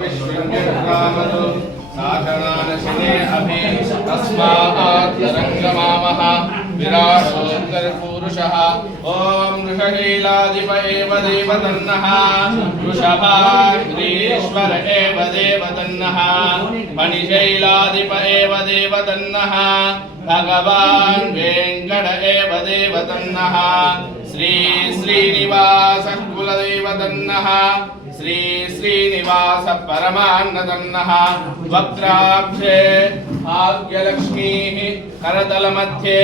विश्वनिर्गामतु शासनानशने अभि तस्मात् तरङ्गमामः विराटोत्तरपुरुषः ॐ वृषशीलाधिप एव देवतन्नः वृषभाग्रीश्वर एव देवतन्नः मणिशैलाधिप एव देवतन्नः भगवान् वेङ्कट एव देवतन्नः श्री श्रीनिवास कुलदेवतन्नः श्री श्रीनिवास परमान्नतन्नः वक्त्राब्जे भाग्यलक्ष्मीः करतलमध्ये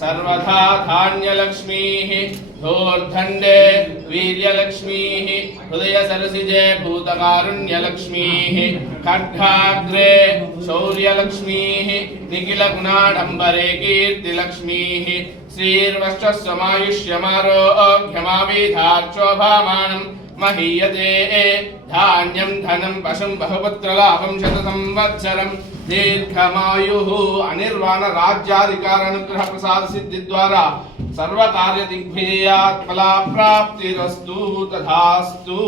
सर्वथा धान्यलक्ष्मीः धूर्धण्डे वीर्यलक्ष्मीः हृदयसरसिजे भूतकारुण्यलक्ष्मीः खड्गाग्रे शौर्यलक्ष्मीः निखिलगुणाडम्बरे कीर्तिलक्ष्मीः श्रीर्वक्षस्वमायुष्यमारोग्यमाविधार्चोभामानम् महीयते धान्यं धनं पशुं बहुपुत्रलाभं शतसंवत्सरं दीर्घमायुः अनिर्वाण राज्याधिकारानुग्रह प्रसाद सिद्धि द्वारा सर्वकार्य दिग्विजयात् फला प्राप्तिरस्तु तथास्तु।